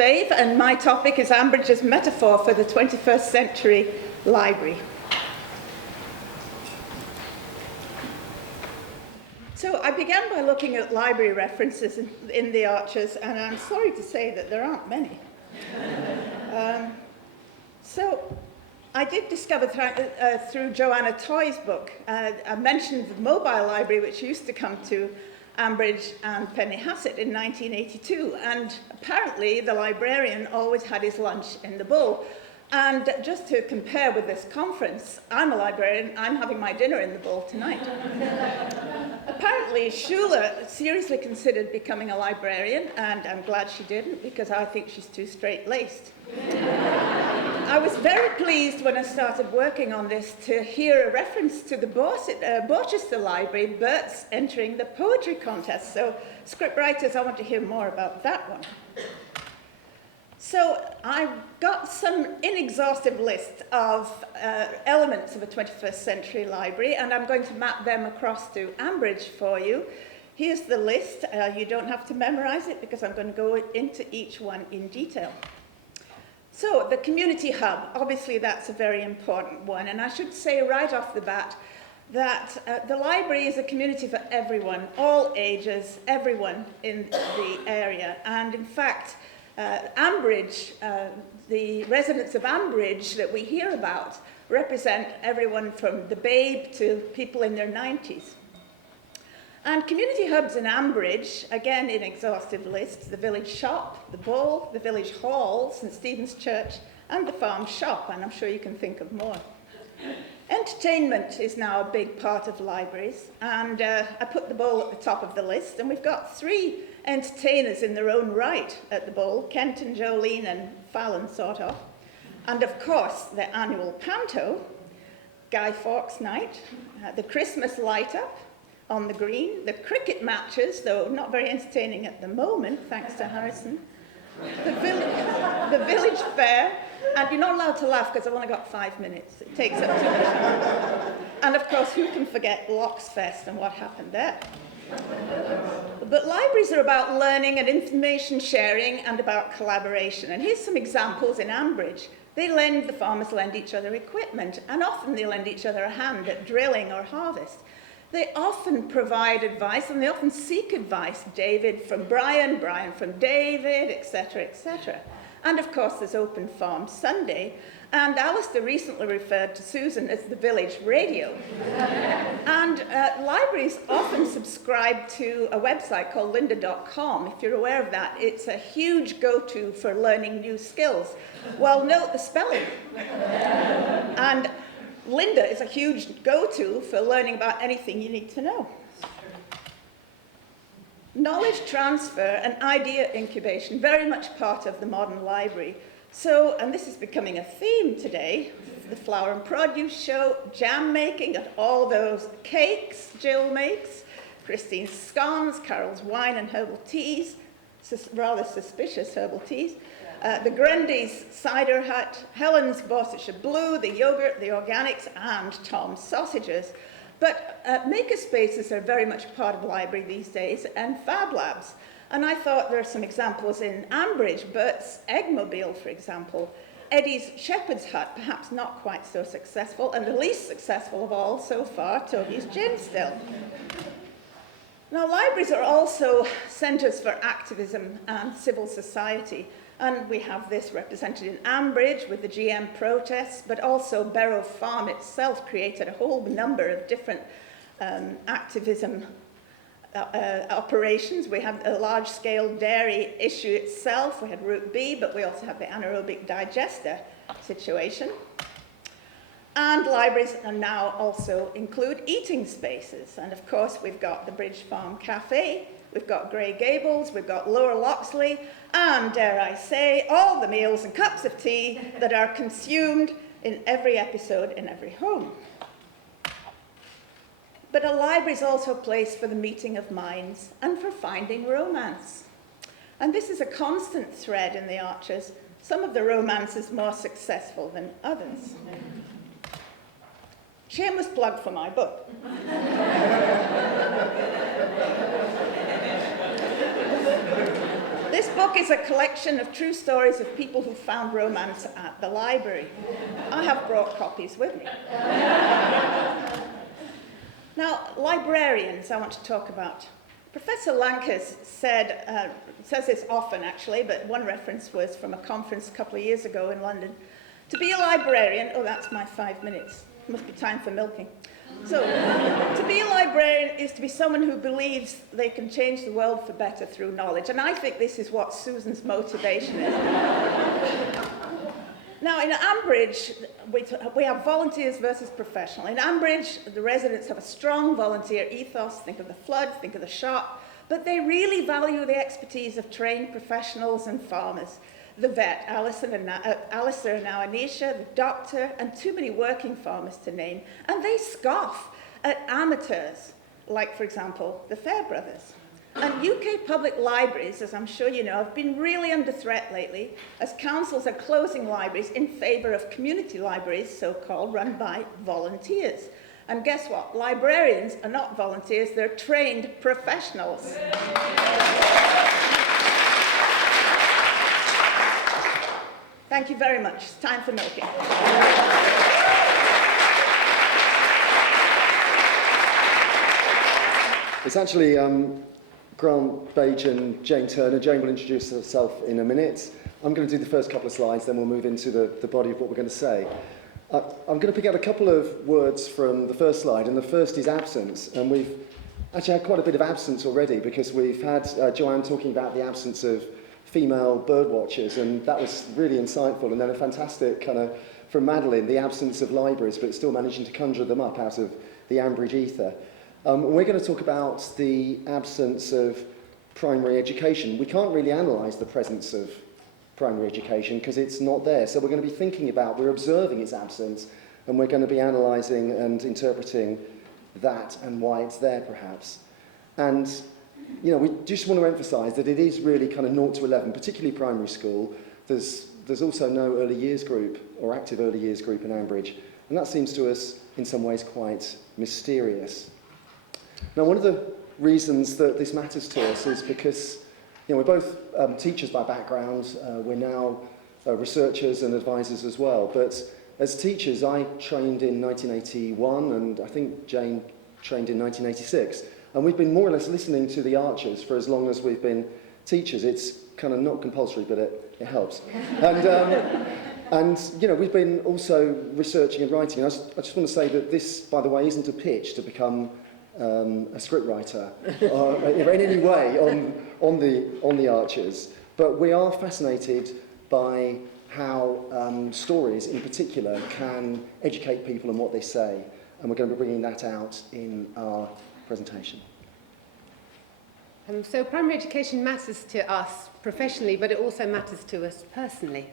Lefebvre, and my topic is Ambridge's metaphor for the 21st century library. So I began by looking at library references in the Archers, and I'm sorry to say that there aren't many. So I did discover through Joanna Toy's book, I mentioned the mobile library, which used to come to Ambridge and Pennyhassett in 1982, and apparently the librarian always had his lunch in the Bull. And just to compare with this conference, I'm a librarian, I'm having my dinner in the Bull tonight. Apparently, Shula seriously considered becoming a librarian, and I'm glad she didn't, because I think she's too straight-laced. I was very pleased when I started working on this to hear a reference to the Borchester Library, Bert's entering the poetry contest. So, scriptwriters, I want to hear more about that one. So, I've got some inexhaustive list of elements of a 21st century library, and I'm going to map them across to Ambridge for you. Here's the list. You don't have to memorize it because I'm going to go into each one in detail. So, the community hub, obviously that's a very important one, and I should say right off the bat that the library is a community for everyone, all ages, everyone in the area, and in fact, Ambridge, the residents of Ambridge that we hear about represent everyone from the babe to people in their 90s. And community hubs in Ambridge, again in exhaustive lists, the village shop, the Bull, the village hall, St. Stephen's Church, and the farm shop, and I'm sure you can think of more. Entertainment is now a big part of libraries, and I put the Bull at the top of the list, and we've got 3 entertainers in their own right at the Bull, Kent and Jolene and Fallon, sort of. And of course, the annual panto, Guy Fawkes Night, the Christmas light-up on the green, the cricket matches, though not very entertaining at the moment, thanks to Harrison, the village fair, and you're not allowed to laugh because I've only got 5 minutes. It takes up too much time. And of course, who can forget Locks Fest and what happened there? But libraries are about learning and information sharing and about collaboration. And here's some examples in Ambridge. The farmers lend each other equipment, and often they lend each other a hand at drilling or harvest. They often provide advice, and they often seek advice. David from Brian, Brian from David, etc., etc. And of course, there's Open Farm Sunday. And Alistair recently referred to Susan as the village radio. And libraries often subscribe to a website called lynda.com. If you're aware of that, it's a huge go-to for learning new skills. Well, note the spelling. And Lynda is a huge go-to for learning about anything you need to know. Knowledge transfer and idea incubation, very much part of the modern library. So, and this is becoming a theme today, the flower and produce show, jam making, and all those cakes Jill makes, Christine's scones, Carol's wine and herbal teas, rather suspicious herbal teas, the Grundy's cider hut, Helen's Borsetshire Blue, the yogurt, the organics, and Tom's sausages. But maker spaces are very much part of the library these days, and Fab Labs. And I thought there are some examples in Ambridge, Bert's Eggmobile, for example, Eddie's Shepherd's Hut, perhaps not quite so successful, and the least successful of all so far, Toby's Gin Still. Now, libraries are also centres for activism and civil society, and we have this represented in Ambridge with the GM protests, but also Barrow Farm itself created a whole number of different activism operations. We have a large-scale dairy issue itself. We had Route B, but we also have the anaerobic digester situation. And libraries now also include eating spaces. And of course, we've got the Bridge Farm Cafe, we've got Grey Gables, we've got Lower Loxley, and dare I say, all the meals and cups of tea that are consumed in every episode in every home. But a library is also a place for the meeting of minds and for finding romance. And this is a constant thread in the Archers. Some of the romance is more successful than others. Shameless plug for my book. This book is a collection of true stories of people who found romance at the library. I have brought copies with me. Now, librarians I want to talk about. Professor Lankers says this often actually, but one reference was from a conference a couple of years ago in London. To be a librarian, oh that's my 5 minutes, must be time for milking. So, to be a librarian is to be someone who believes they can change the world for better through knowledge, and I think this is what Susan's motivation is. Now, in Ambridge, we have volunteers versus professional. In Ambridge, the residents have a strong volunteer ethos. Think of the flood, think of the shop. But they really value the expertise of trained professionals and farmers. The vet, Alistair and now Anisha, the doctor, and too many working farmers to name. And they scoff at amateurs, like, for example, the Fair brothers. And UK public libraries, as I'm sure you know, have been really under threat lately, as councils are closing libraries in favour of community libraries, so-called, run by volunteers. And guess what? Librarians are not volunteers, they're trained professionals. Thank you very much. It's time for milking. It's actually Grant, Bage and Jane Turner. Jane will introduce herself in a minute. I'm going to do the first couple of slides, then we'll move into the body of what we're going to say. I'm going to pick out a couple of words from the first slide, and the first is absence. And we've actually had quite a bit of absence already, because we've had Joanne talking about the absence of female bird watchers, and that was really insightful. And then a fantastic kind of, from Madeleine, the absence of libraries, but still managing to conjure them up out of the Ambridge ether. We're going to talk about the absence of primary education. We can't really analyse the presence of primary education because it's not there. So we're going to be thinking about, we're observing its absence, and we're going to be analysing and interpreting that and why it's there, perhaps. And, you know, we just want to emphasise that it is really kind of 0 to 11, particularly primary school. There's also no early years group or active early years group in Ambridge, and that seems to us, in some ways, quite mysterious. Now, one of the reasons that this matters to us is because, you know, we're both teachers by background. We're now researchers and advisors as well. But as teachers, I trained in 1981, and I think Jane trained in 1986. And we've been more or less listening to the Archers for as long as we've been teachers. It's kind of not compulsory, but it helps. And you know, we've been also researching and writing. And I just want to say that this, by the way, isn't a pitch to become a scriptwriter in any way on the Archers, but we are fascinated by how stories in particular can educate people and what they say, and we're going to be bringing that out in our presentation. So primary education matters to us professionally, but it also matters to us personally.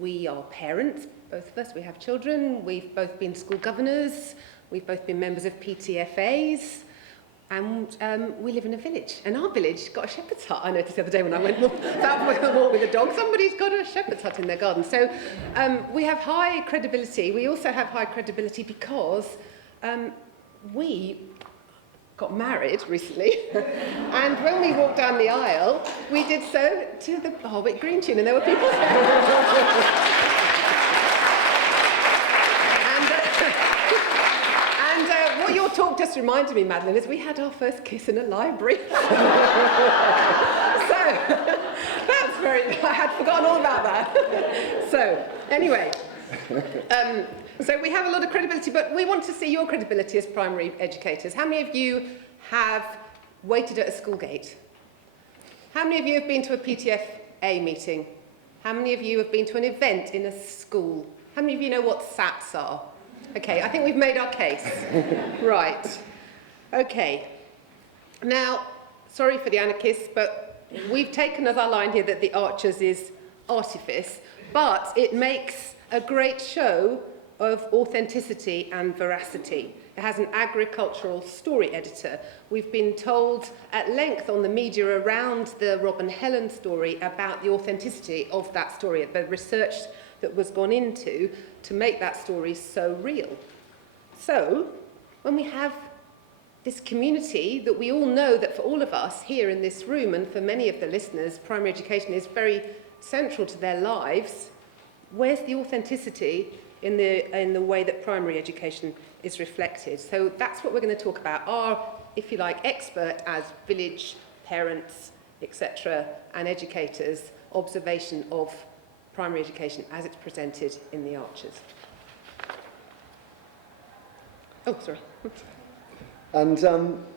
We are parents, both of us, we have children, we've both been school governors, we've both been members of PTFAs, and we live in a village. And our village got a shepherd's hut. I noticed the other day when I went out for a walk with the dog, somebody's got a shepherd's hut in their garden. So we have high credibility. We also have high credibility because we got married recently, and when we walked down the aisle, we did so to the Harwick Green tune, and there were people what your talk just reminded me, Madeleine, is we had our first kiss in a library. So, that's very, I had forgotten all about that. So, anyway, so we have a lot of credibility, but we want to see your credibility as primary educators. How many of you have waited at a school gate? How many of you have been to a PTFA meeting? How many of you have been to an event in a school? How many of you know what SATs are? Okay, I think we've made our case. Right. Okay. Now, sorry for the anarchists, but we've taken as our line here that the Archers is artifice, but it makes a great show of authenticity and veracity. It has an agricultural story editor. We've been told at length on the media around the Rob and Helen story about the authenticity of that story, the research that was gone into to make that story so real. So, when we have this community that we all know that for all of us here in this room and for many of the listeners, primary education is very central to their lives. Where's the authenticity in the way that primary education is reflected? So that's what we're going to talk about. Our, if you like, expert as village parents, etc., and educators, observation of primary education as it's presented in the Archers. Oh, sorry. And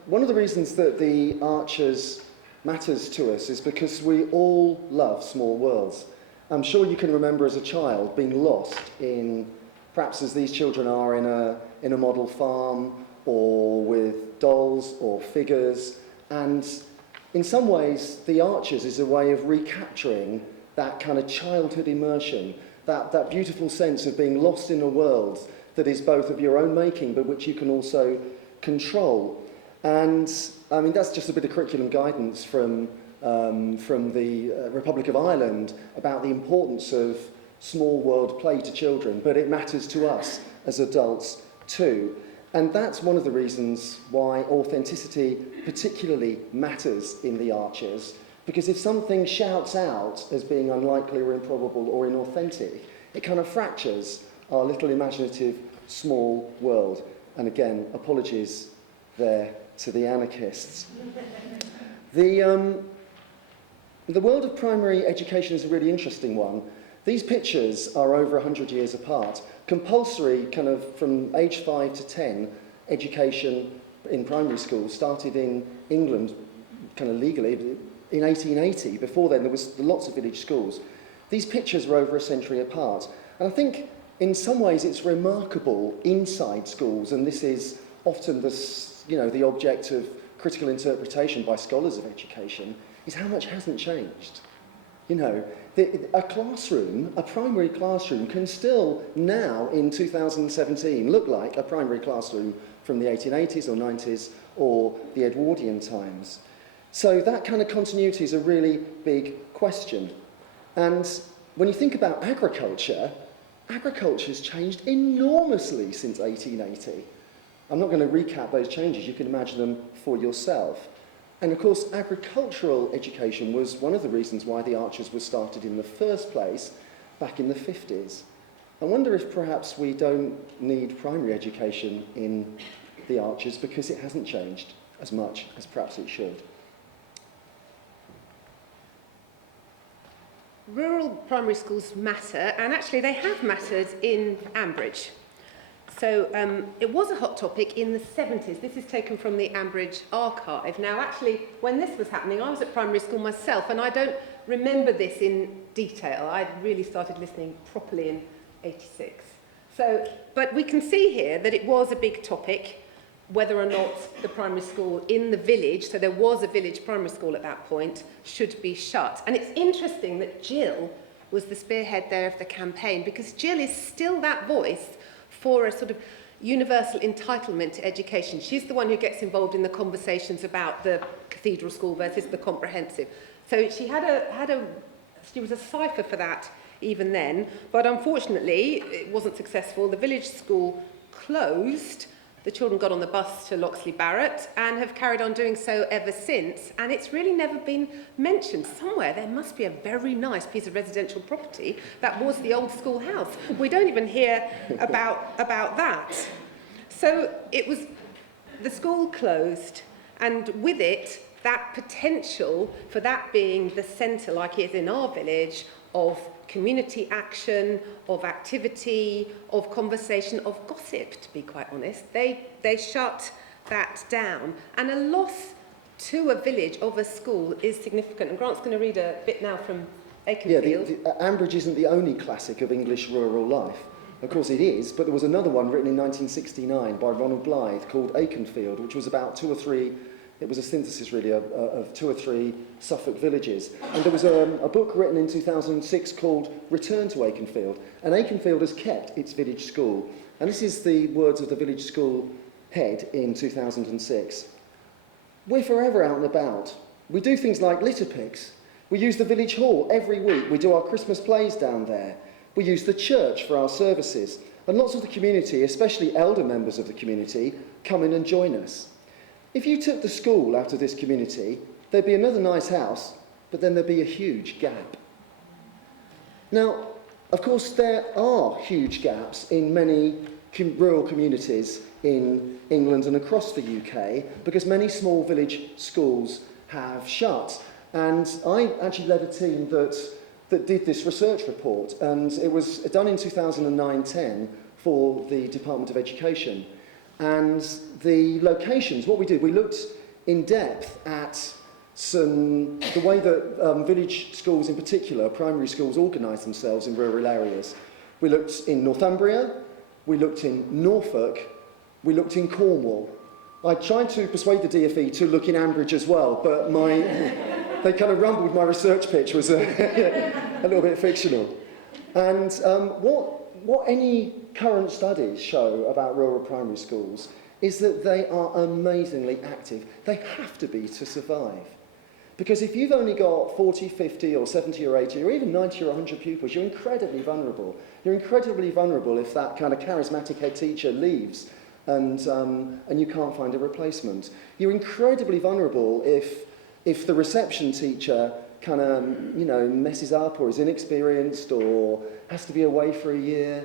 one of the reasons that the Archers matters to us is because we all love small worlds. I'm sure you can remember as a child being lost in, perhaps as these children are, in a model farm or with dolls or figures. And in some ways, the Archers is a way of recapturing that kind of childhood immersion, that beautiful sense of being lost in a world that is both of your own making, but which you can also control. And I mean, that's just a bit of curriculum guidance from the Republic of Ireland about the importance of small world play to children, but it matters to us as adults too. And that's one of the reasons why authenticity particularly matters in the Archers, because if something shouts out as being unlikely or improbable or inauthentic, it kind of fractures our little imaginative small world. And again, apologies there to the anarchists. The world of primary education is a really interesting one. These pictures are over 100 years apart. Compulsory, kind of from age 5 to 10, education in primary schools started in England, kind of legally, in 1880. Before then, there was lots of village schools. These pictures are over a century apart. And I think in some ways it's remarkable inside schools, and this is often the object of critical interpretation by scholars of education, is how much hasn't changed. You know, a classroom, a primary classroom, can still now, in 2017, look like a primary classroom from the 1880s or 90s or the Edwardian times. So that kind of continuity is a really big question. And when you think about agriculture, agriculture's changed enormously since 1880. I'm not going to recap those changes, you can imagine them for yourself. And of course, agricultural education was one of the reasons why the Archers were started in the first place back in the 50s. I wonder if perhaps we don't need primary education in the Archers because it hasn't changed as much as perhaps it should. Rural primary schools matter, and actually they have mattered in Ambridge. So it was a hot topic in the 70s. This is taken from the Ambridge archive. Now, actually, when this was happening, I was at primary school myself, and I don't remember this in detail. I really started listening properly in 86. So, but we can see here that it was a big topic, whether or not the primary school in the village, so there was a village primary school at that point, should be shut. And it's interesting that Jill was the spearhead there of the campaign, because Jill is still that voice for a sort of universal entitlement to education. She's the one who gets involved in the conversations about the cathedral school versus the comprehensive. So she she was a cipher for that even then, but unfortunately it wasn't successful. The village school closed. The children got on the bus to Loxley Barrett and have carried on doing so ever since, and it's really never been mentioned. Somewhere there must be a very nice piece of residential property that was the old school house. We don't even hear about that. So the school closed, and with it, that potential for that being the centre, like it is in our village, of community action, of activity, of conversation, of gossip, to be quite honest. They shut that down. And a loss to a village of a school is significant. And Grant's going to read a bit now from Aikenfield. Yeah, Ambridge isn't the only classic of English rural life. Of course it is, but there was another one written in 1969 by Ronald Blythe called Aikenfield, which was about it was a synthesis really of 2 or 3 Suffolk villages. And there was a book written in 2006 called Return to Aikenfield. And Aikenfield has kept its village school. And this is the words of the village school head in 2006. We're forever out and about. We do things like litter picks. We use the village hall every week. We do our Christmas plays down there. We use the church for our services. And lots of the community, especially elder members of the community, come in and join us. If you took the school out of this community, there'd be another nice house, but then there'd be a huge gap. Now, of course, there are huge gaps in many rural communities in England and across the UK because many small village schools have shut. And I actually led a team that did this research report, and it was done in 2009-10 for the Department of Education. And the locations, what we did, we looked in depth at the way that village schools in particular, primary schools, organise themselves in rural areas. We looked in Northumbria, we looked in Norfolk, we looked in Cornwall. I tried to persuade the DfE to look in Ambridge as well, but they kind of rumbled my research pitch was a little bit fictional. And what any current studies show about rural primary schools is that they are amazingly active. They have to be to survive. Because if you've only got 40, 50 or 70 or 80 or even 90 or 100 pupils, you're incredibly vulnerable. You're incredibly vulnerable if that kind of charismatic head teacher leaves and you can't find a replacement. You're incredibly vulnerable if the reception teacher kind of, messes up or is inexperienced or has to be away for a year.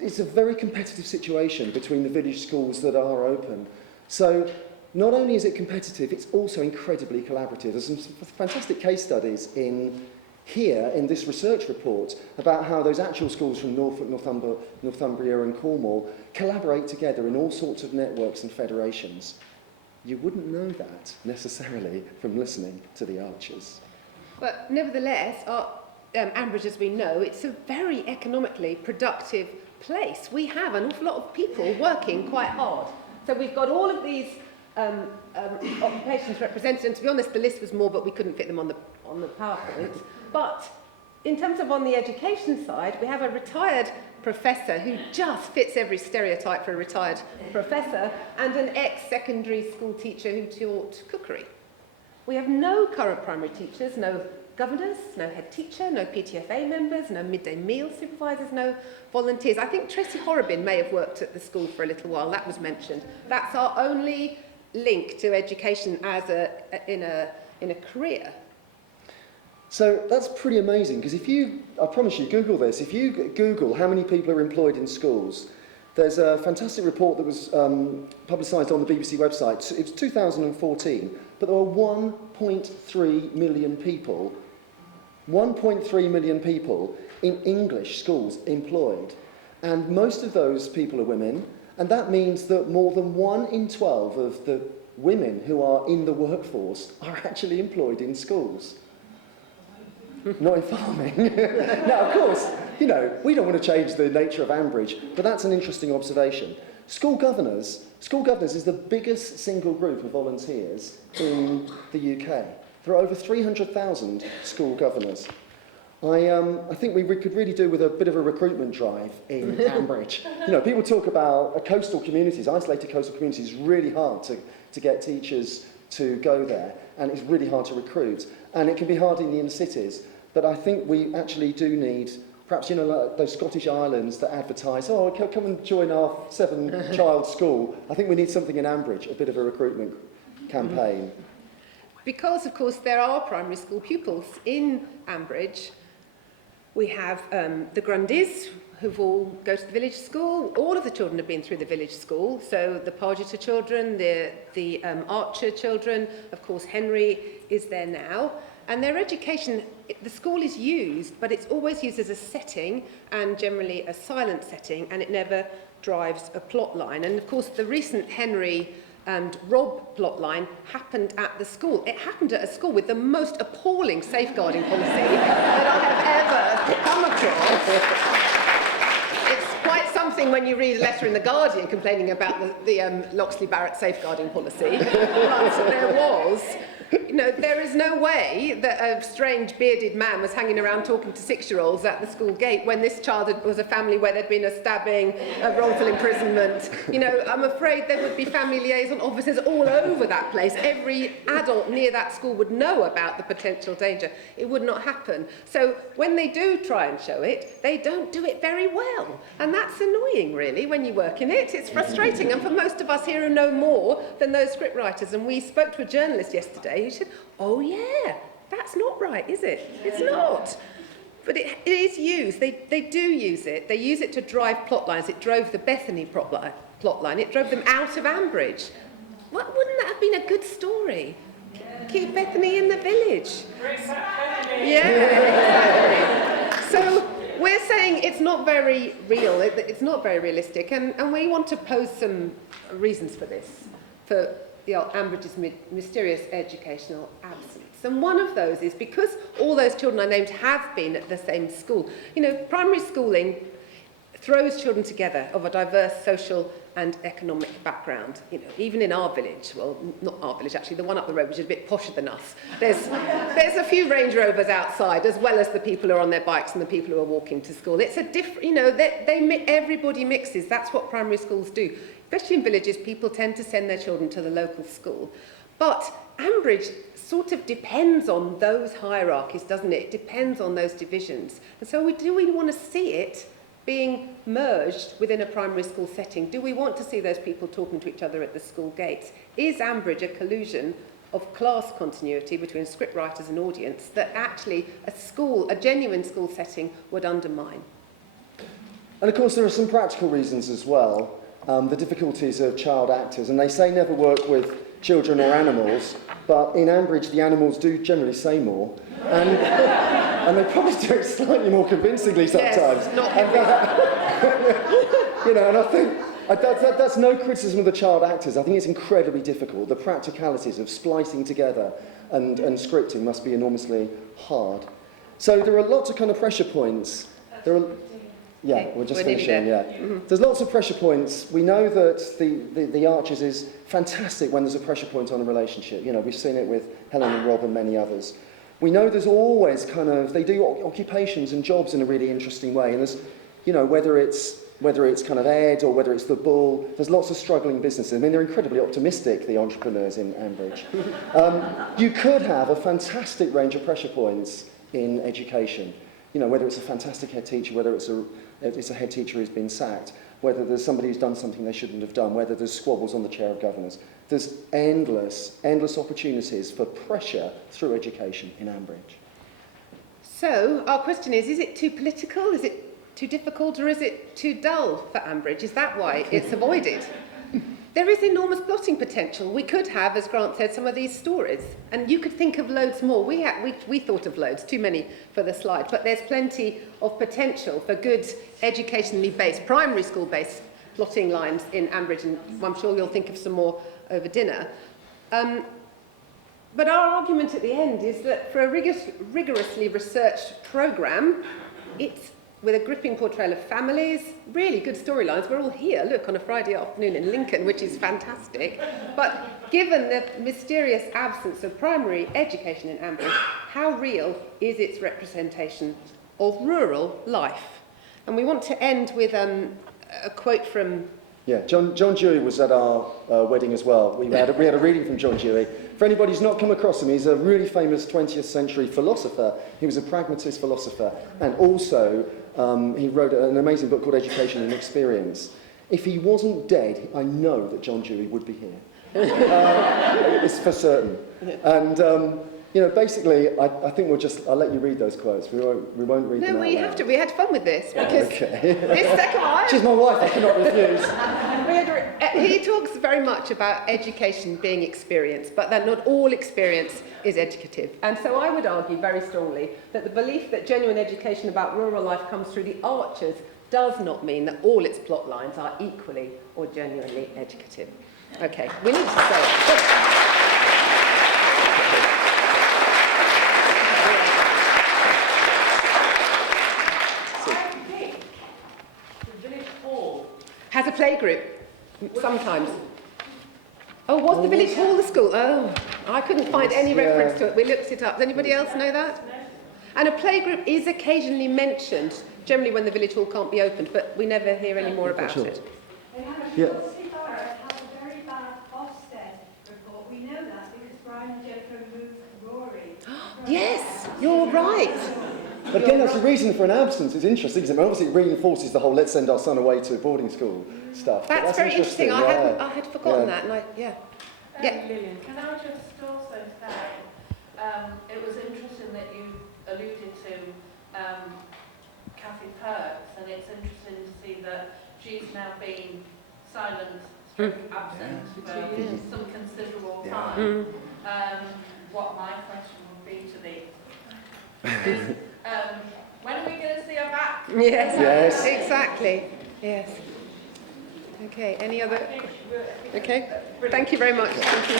It's a very competitive situation between the village schools that are open. So not only is it competitive, it's also incredibly collaborative. There's some fantastic case studies in this research report about how those actual schools from Norfolk, Northumbria and Cornwall collaborate together in all sorts of networks and federations. You wouldn't know that necessarily from listening to the Archers. But nevertheless, Ambridge, as we know, it's a very economically productive place. We have an awful lot of people working quite hard. So we've got all of these occupations represented, and to be honest, the list was more, but we couldn't fit them on the PowerPoint. But in terms of on the education side, we have a retired professor who just fits every stereotype for a retired professor, and an ex-secondary school teacher who taught cookery. We have no current primary teachers, no governors, no head teacher, no PTFA members, no midday meal supervisors, no volunteers. I think Tracy Horrobin may have worked at the school for a little while, that was mentioned. That's our only link to education as in a career. So that's pretty amazing, because I promise you, Google this, if you Google how many people are employed in schools, there's a fantastic report that was publicised on the BBC website. It was 2014, but there were 1.3 million people, 1.3 million people in English schools employed. And most of those people are women, and that means that more than 1 in 12 of the women who are in the workforce are actually employed in schools. Not in farming. Now, of course, we don't want to change the nature of Ambridge, but that's an interesting observation. School governors is the biggest single group of volunteers in the UK. There are over 300,000 school governors. I think we could really do with a bit of a recruitment drive in Ambridge. People talk about coastal communities, isolated coastal communities. It's really hard to get teachers to go there, and it's really hard to recruit. And it can be hard in the inner cities. But I think we actually do need, perhaps, like those Scottish islands that advertise, come and join our 7-child school. I think we need something in Ambridge, a bit of a recruitment campaign. Because, of course, there are primary school pupils in Ambridge. We have the Grundys, who've all go to the village school. All of the children have been through the village school. So the Pargeter children, the Archer children, of course, Henry is there now. And their education, the school is used, but it's always used as a setting, and generally a silent setting, and it never drives a plot line. And of course, the recent Henry and Rob plotline happened at the school. It happened at a school with the most appalling safeguarding policy that I have ever come across. It's quite something when you read a letter in The Guardian complaining about the Loxley Barrett safeguarding policy. But there was. There is no way that a strange bearded man was hanging around talking to 6-year-olds at the school gate when this child was a family where there'd been a stabbing, a wrongful imprisonment. I'm afraid there would be family liaison officers all over that place. Every adult near that school would know about the potential danger. It would not happen. So when they do try and show it, they don't do it very well. And that's annoying. annoying, really, when you work in it. It's frustrating. And for most of us here who know more than those scriptwriters, and we spoke to a journalist yesterday who said, oh, yeah, that's not right, is it? It's not. But it is used. They do use it. They use it to drive plot lines. It drove the Bethany plot line. It drove them out of Ambridge. Wouldn't that have been a good story? Keep Bethany in the village. Yeah, exactly. So we're saying it's not very real. It's not very realistic. And we want to pose some reasons for this, for Ambridge's mysterious educational absence. And one of those is because all those children I named have been at the same school. You know, primary schooling throws children together of a diverse social and economic background. You know, even in our village, well, not our village actually, the one up the road, which is a bit posher than us, there's a few Range Rovers outside, as well as the people who are on their bikes and the people who are walking to school. It's a different, you know, everybody mixes. That's what primary schools do. Especially in villages, people tend to send their children to the local school. But Ambridge sort of depends on those hierarchies, doesn't it? It depends on those divisions. And so do we want to see it being merged within a primary school setting? Do we want to see those people talking to each other at the school gates? Is Ambridge a collusion of class continuity between scriptwriters and audience that actually a genuine school setting would undermine? And of course there are some practical reasons as well. The difficulties of child actors, and they say never work with children or animals, but in Ambridge the animals do generally say more, and they probably do it slightly more convincingly sometimes. Yes, not you know, and I think that's no criticism of the child actors. I think it's incredibly difficult. The practicalities of splicing together and scripting must be enormously hard. So there are lots of kind of pressure points. Yeah, we're just finishing, yeah. Mm-hmm. There's lots of pressure points. We know that the Archers is fantastic when there's a pressure point on a relationship. You know, we've seen it with Helen and Rob and many others. We know there's always they do occupations and jobs in a really interesting way. And there's, you know, whether it's kind of Ed or whether it's the Bull, there's lots of struggling businesses. I mean, they're incredibly optimistic, the entrepreneurs in Ambridge. You could have a fantastic range of pressure points in education. You know, whether it's a fantastic head teacher, whether it's a head teacher who's been sacked, whether there's somebody who's done something they shouldn't have done, whether there's squabbles on the chair of governors. There's endless opportunities for pressure through education in Ambridge. So our question is it too political? Is it too difficult? Or is it too dull for Ambridge? Is that why it's avoided? There is enormous plotting potential. We could have, as Grant said, some of these stories. And you could think of loads more. We thought of loads, too many for the slide. But there's plenty of potential for good educationally based, primary school based plotting lines in Ambridge. And I'm sure you'll think of some more over dinner. But our argument at the end is that for a rigorously researched programme, it's with a gripping portrayal of families, really good storylines. We're all here, look, on a Friday afternoon in Lincoln, which is fantastic. But given the mysterious absence of primary education in Ambridge, how real is its representation of rural life? And we want to end with a quote from... Yeah, John Dewey was at our wedding as well. We had a reading from John Dewey. For anybody who's not come across him, he's a really famous 20th century philosopher. He was a pragmatist philosopher, and also he wrote an amazing book called Education and Experience. If he wasn't dead, I know that John Dewey would be here. It's for certain. And you know, basically, I think I'll let you read those quotes. We won't read them out loud. No, we have to. We had fun with this because this second one. She's my wife. I cannot refuse. He talks very much about education being experience, but that not all experience is educative. And so I would argue very strongly that the belief that genuine education about rural life comes through the Archers does not mean that all its plot lines are equally or genuinely educative. Okay, we need to say it. Has a playgroup, sometimes. Oh, was the village hall the school? Oh, I couldn't find any reference to it. We looked it up. Does anybody else know that? And a playgroup is occasionally mentioned, generally when the village hall can't be opened, but we never hear any more about it. They have a very bad Ofsted report. We know that because Brian and Joe moved Rory. Yes, you're right. But again, that's the reason for an absence. It's interesting, isn't it? Obviously, it reinforces the whole let's send our son away to boarding school stuff. But That's very interesting. yeah. I had forgotten Yeah. that. And yeah. Lillian, can I just also say, it was interesting that you alluded to Kathy Perks, and it's interesting to see that she's now been silent, absent for some considerable time. What my question would be to thee is, when are we going to see her back? Yes. Exactly. Yes. Okay. Any other? Okay. Thank you very much. Thank you.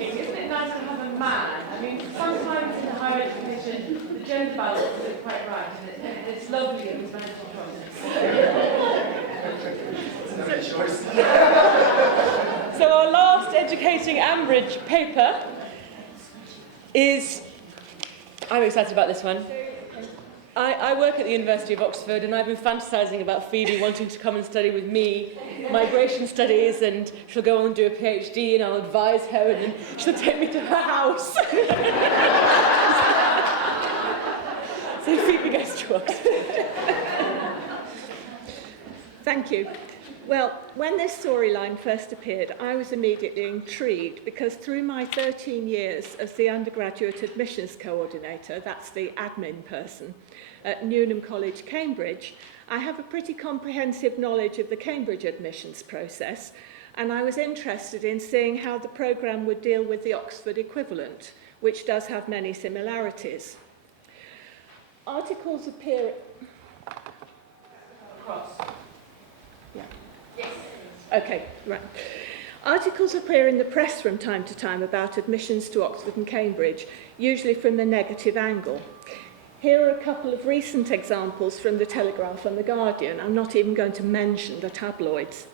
Isn't it nice to have a man? I mean, sometimes in higher education, the gender balance isn't quite right, and it's lovely that we've managed to So our last Educating Ambridge paper is, I'm excited about this one. I work at the University of Oxford, and I've been fantasising about Phoebe wanting to come and study with me migration studies, and she'll go on and do a PhD, and I'll advise her, and then she'll take me to her house. So Phoebe goes to Oxford. Thank you. Well, when this storyline first appeared, I was immediately intrigued because through my 13 years as the undergraduate admissions coordinator, that's the admin person, at Newnham College, Cambridge, I have a pretty comprehensive knowledge of the Cambridge admissions process, and I was interested in seeing how the programme would deal with the Oxford equivalent, which does have many similarities. Articles appear... across. Yeah. Yes. Okay, right. Articles appear in the press from time to time about admissions to Oxford and Cambridge, usually from the negative angle. Here are a couple of recent examples from the Telegraph and the Guardian. I'm not even going to mention the tabloids.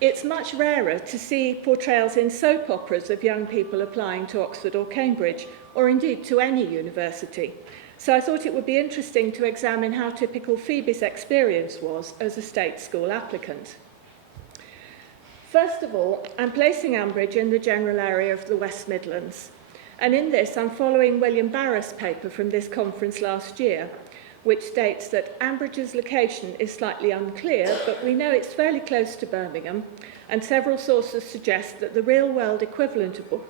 It's much rarer to see portrayals in soap operas of young people applying to Oxford or Cambridge, or indeed to any university. So I thought it would be interesting to examine how typical Phoebe's experience was as a state school applicant. First of all, I'm placing Ambridge in the general area of the West Midlands. And in this, I'm following William Barras' paper from this conference last year, which states that Ambridge's location is slightly unclear, but we know it's fairly close to Birmingham, and several sources suggest that the real-world equivalent of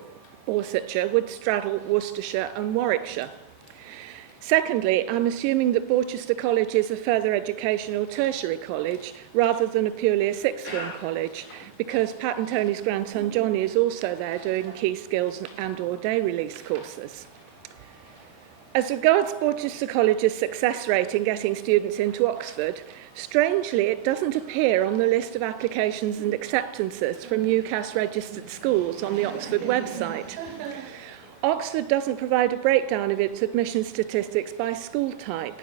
Worcestershire would straddle Worcestershire and Warwickshire. Secondly, I'm assuming that Borchester College is a further education or tertiary college rather than purely a sixth form college, because Pat and Tony's grandson Johnny is also there doing key skills and/or day release courses. As regards Borchester College's success rate in getting students into Oxford, strangely it doesn't appear on the list of applications and acceptances from UCAS registered schools on the Oxford website. Oxford doesn't provide a breakdown of its admission statistics by school type.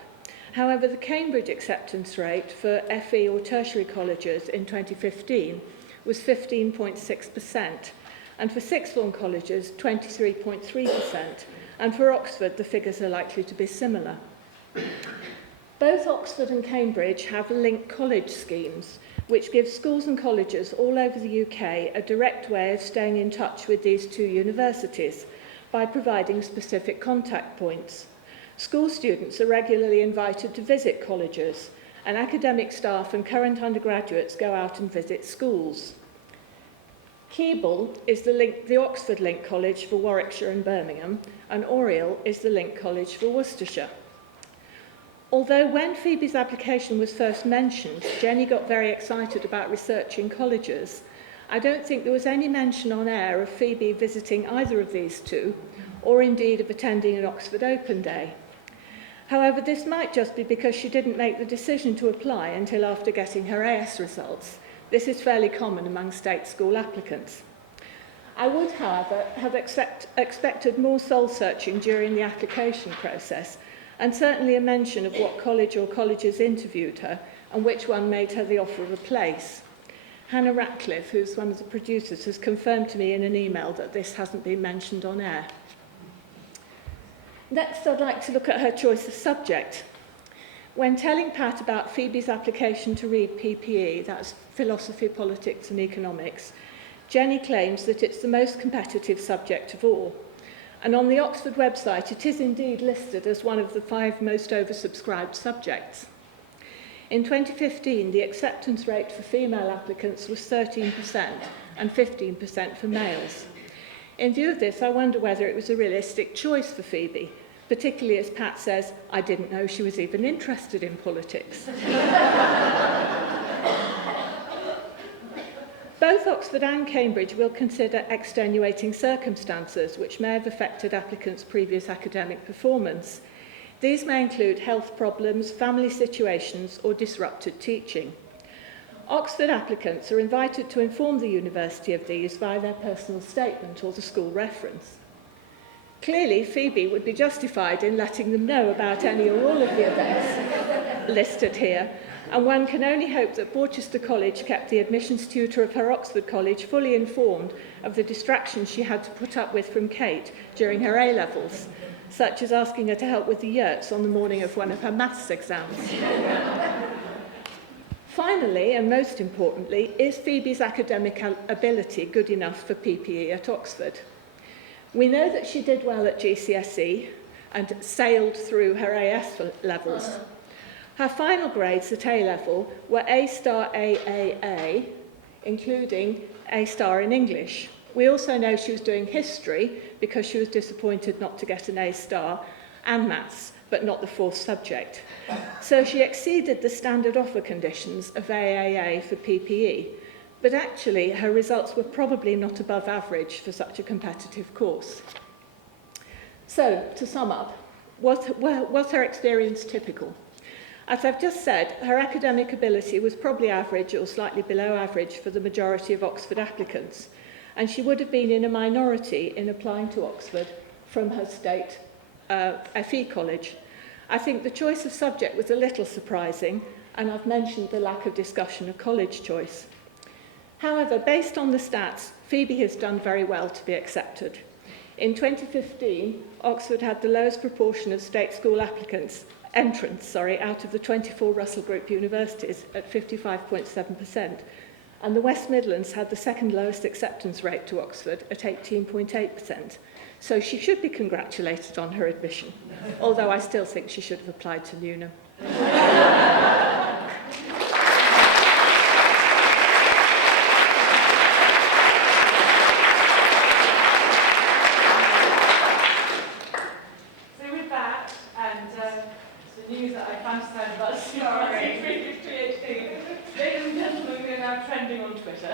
However, the Cambridge acceptance rate for FE or tertiary colleges in 2015 was 15.6%, and for sixth form colleges, 23.3%, and for Oxford, the figures are likely to be similar. Both Oxford and Cambridge have linked college schemes, which give schools and colleges all over the UK a direct way of staying in touch with these two universities by providing specific contact points. School students are regularly invited to visit colleges, and academic staff and current undergraduates go out and visit schools. Keble is the Oxford Link College for Warwickshire and Birmingham, and Oriel is the Link College for Worcestershire. Although when Phoebe's application was first mentioned, Jenny got very excited about researching colleges, I don't think there was any mention on air of Phoebe visiting either of these two, or indeed of attending an Oxford Open Day. However, this might just be because she didn't make the decision to apply until after getting her AS results. This is fairly common among state school applicants. I would, however, have expected more soul-searching during the application process, and certainly a mention of what college or colleges interviewed her and which one made her the offer of a place. Hannah Ratcliffe, who's one of the producers, has confirmed to me in an email that this hasn't been mentioned on air. Next, I'd like to look at her choice of subject. When telling Pat about Phoebe's application to read PPE, that's Philosophy, Politics and Economics, Jenny claims that it's the most competitive subject of all. And on the Oxford website, it is indeed listed as one of the 5 most oversubscribed subjects. In 2015, the acceptance rate for female applicants was 13% and 15% for males. In view of this, I wonder whether it was a realistic choice for Phoebe, particularly as Pat says, I didn't know she was even interested in politics. Both Oxford and Cambridge will consider extenuating circumstances which may have affected applicants' previous academic performance. These may include health problems, family situations, or disrupted teaching. Oxford applicants are invited to inform the university of these via their personal statement or the school reference. Clearly, Phoebe would be justified in letting them know about any or all of the events listed here, and one can only hope that Borchester College kept the admissions tutor of her Oxford college fully informed of the distractions she had to put up with from Kate during her A-levels, such as asking her to help with the yurts on the morning of one of her maths exams. Finally, and most importantly, is Phoebe's academic ability good enough for PPE at Oxford? We know that she did well at GCSE and sailed through her AS levels. Her final grades at A-level were A-star AAA, including A-star in English. We also know she was doing history because she was disappointed not to get an A-star, and maths, but not the 4th subject. So she exceeded the standard offer conditions of AAA for PPE, but actually her results were probably not above average for such a competitive course. So, to sum up, was her experience typical? As I've just said, her academic ability was probably average or slightly below average for the majority of Oxford applicants, and she would have been in a minority in applying to Oxford from her state FE college. I think the choice of subject was a little surprising, and I've mentioned the lack of discussion of college choice. However, based on the stats, Phoebe has done very well to be accepted. In 2015, Oxford had the lowest proportion of state school entrants out of the 24 Russell Group universities at 55.7%, and the West Midlands had the second lowest acceptance rate to Oxford at 18.8%. So she should be congratulated on her admission, although I still think she should have applied to Newnham. So with that, and the news that I fantasized about PhD, ladies and gentlemen, we are now trending on Twitter.